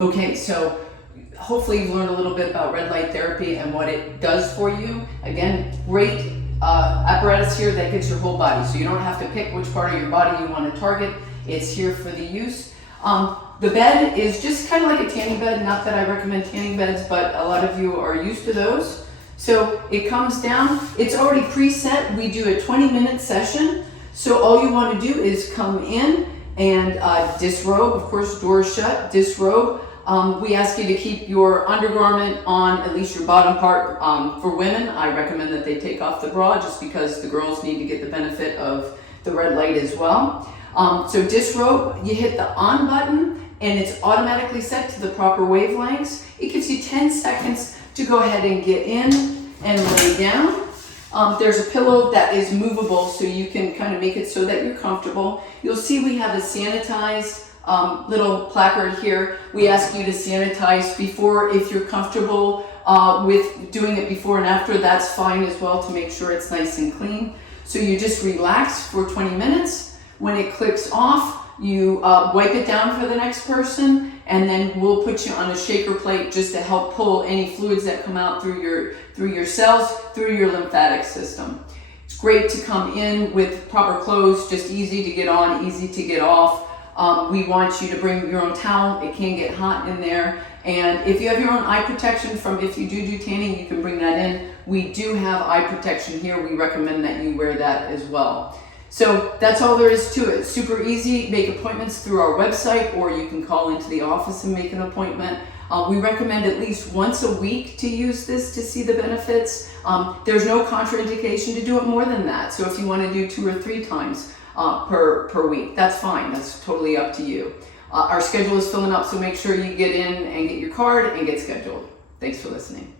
Okay, so hopefully you've learned a little bit about red light therapy and what it does for you. Again, great apparatus here that gets your whole body, so you don't have to pick which part of your body you want to target. It's here for the use. The bed is just kind of like a tanning bed, not that I recommend tanning beds, but a lot of you are used to those. So it comes down, it's already preset. We do a 20-minute session, so all you want to do is come in and disrobe, of course, doors shut, disrobe. We ask you to keep your undergarment on, at least your bottom part. For women, I recommend that they take off the bra just because the girls need to get the benefit of the red light as well. So disrobe, you hit the on button and it's automatically set to the proper wavelengths. It gives you 10 seconds to go ahead and get in and lay down. There's a pillow that is movable so you can kind of make it so that you're comfortable. You'll see we have a sanitized little placard here. We ask you to sanitize before if you're comfortable with doing it before and after. That's fine as well to make sure it's nice and clean. So you just relax for 20 minutes. When it clicks off, you wipe it down for the next person, and then we'll put you on a shaker plate just to help pull any fluids that come out through your cells, through your lymphatic system. It's great to come in with proper clothes, just easy to get on, easy to get off. We want you to bring your own towel. It can get hot in there. And if you have your own eye protection from if you do tanning, you can bring that in. We do have eye protection here. We recommend that you wear that as well. So that's all there is to it. Super easy. Make appointments through our website, or you can call into the office and make an appointment. We recommend at least once a week to use this to see the benefits. There's no contraindication to do it more than that. So if you want to do 2 or 3 times per week, that's fine. That's totally up to you. Our schedule is filling up, so make sure you get in and get your card and get scheduled. Thanks for listening.